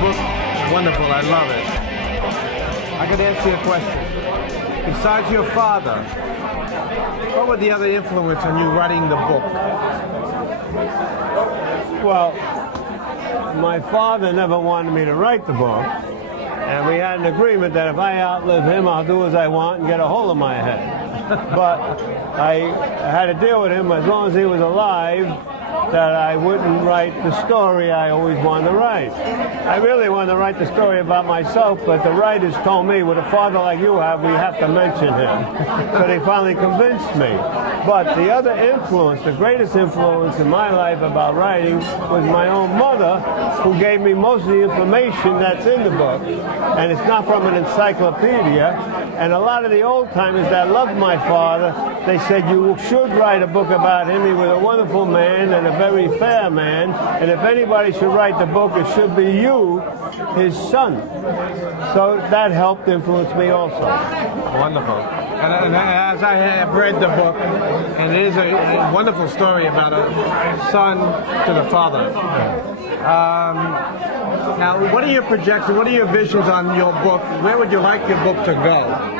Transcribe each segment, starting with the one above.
book, wonderful. I love it. I could ask you a question. Besides your father, what were the other influence on you writing the book? Well, my father never wanted me to write the book, and we had an agreement that if I outlive him, I'll do as I want and get a hole in my head. But I had to deal with him as long as he was alive, that I wouldn't write the story I always wanted to write. I really wanted to write the story about myself, but the writers told me, with a father like you have, we have to mention him. So they finally convinced me. But the other influence, the greatest influence in my life about writing, was my own mother, who gave me most of the information that's in the book. And it's not from an encyclopedia. And a lot of the old-timers that loved my father, they said, you should write a book about him. He was a wonderful man and a very fair man. And if anybody should write the book, it should be you, his son. So that helped influence me also. Wonderful. And as I have read the book, and it is a wonderful story about a son to the father. Now, what are your projections, what are your visions on your book? Where would you like your book to go?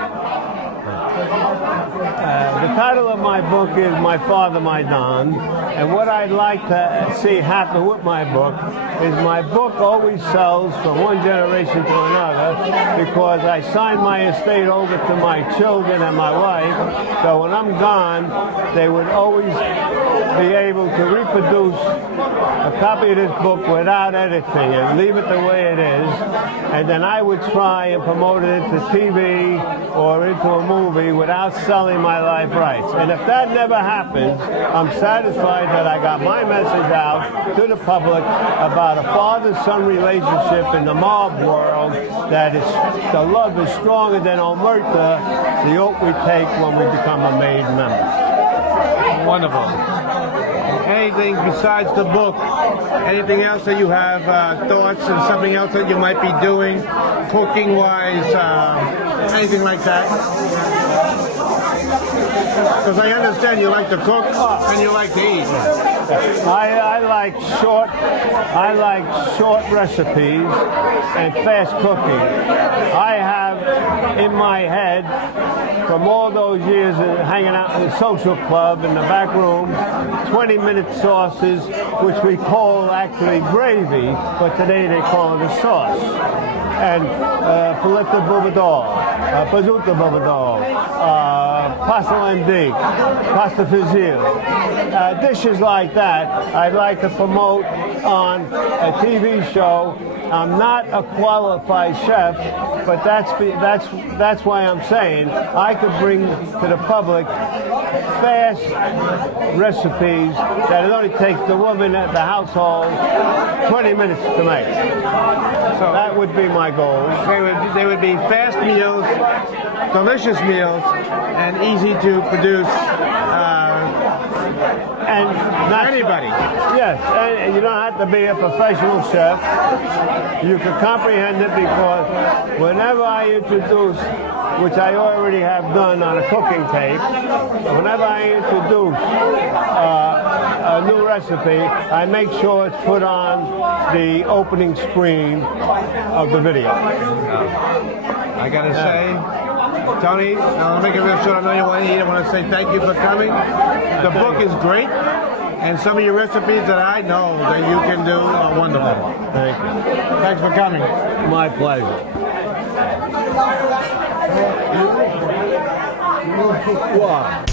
The title of my book is My Father, My Don, and what I'd like to see happen with my book is my book always sells from one generation to another because I signed my estate over to my children and my wife, so when I'm gone, they would always be able to reproduce a copy of this book without editing and leave it the way it is, and then I would try and promote it into TV or into a movie without selling my life rights. And if that never happens, I'm satisfied that I got my message out to the public about a father-son relationship in the mob world, that the love is stronger than omerta, the oath we take when we become a made member. Wonderful. Anything besides the book, anything else that you have thoughts and something else that you might be doing, cooking-wise, anything like that? Because I understand you like to cook and you like to eat. I like short recipes and fast cooking. I have in my head, from all those years of hanging out in the social club in the back room, 20-minute sauces, which we call actually gravy, but today they call it a sauce. And filet de bovador, bazuta bovador, pasta lentique, pasta fusil, dishes like that I'd like to promote on a TV show. I'm not a qualified chef, but that's why I'm saying I could bring to the public fast recipes that it only takes the woman at the household 20 minutes to make. So that would be my goal. They would be fast meals, delicious meals, and easy to produce. And not anybody. Yes, and you don't have to be a professional chef. You can comprehend it because whenever I introduce, which I already have done on a cooking tape, whenever I introduce a new recipe, I make sure it's put on the opening screen of the video. I gotta say, Tony, I'll make it real short. I know you want to eat. I want to say thank you for coming. The book is great, and some of your recipes that I know that you can do are wonderful. Thank you. Thanks for coming. My pleasure. Wow.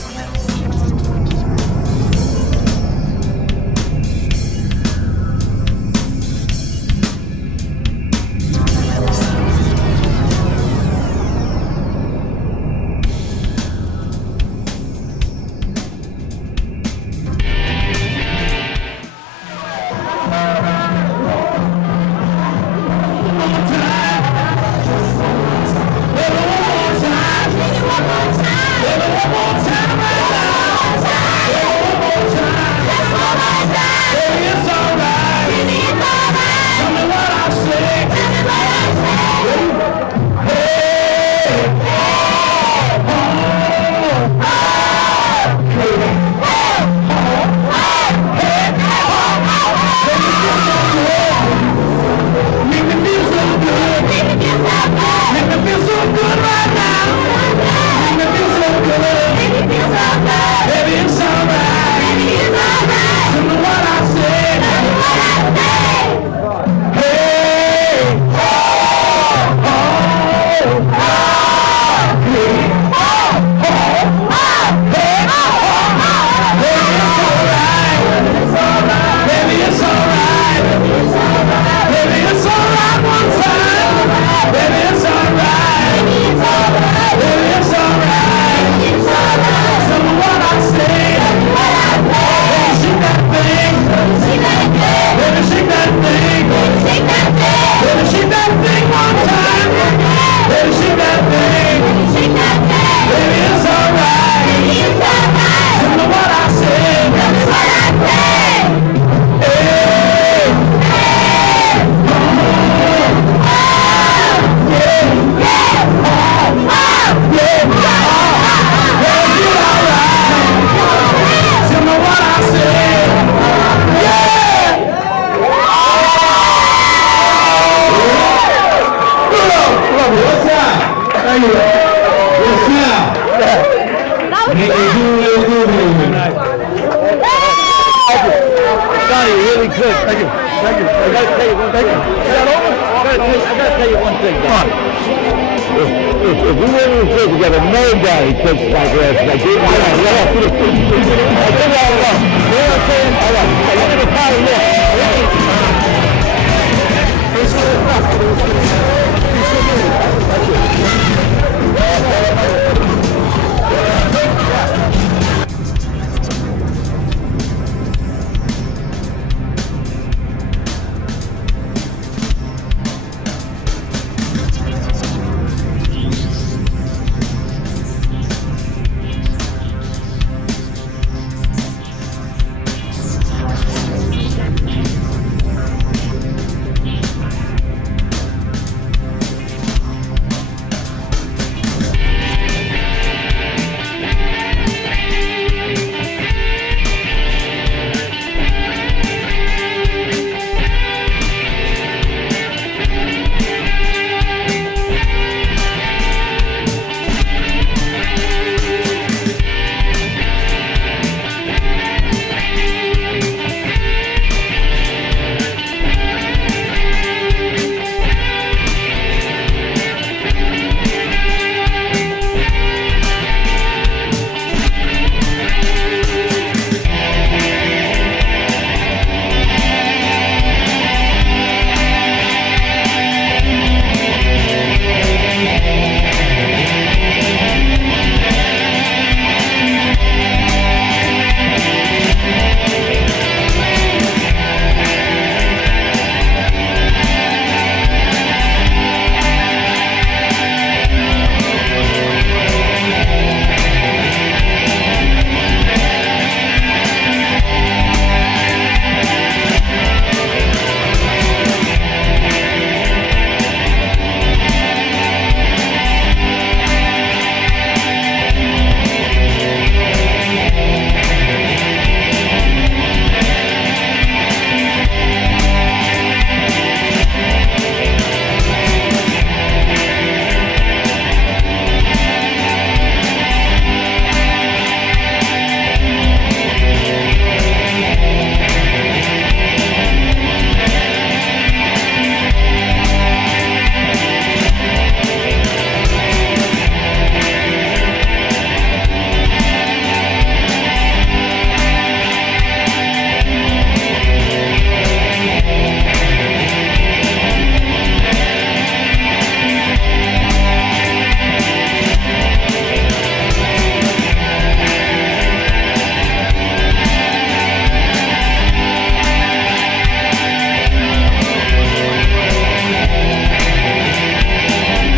One more time. If we were in the together, no guy takes like us. Like,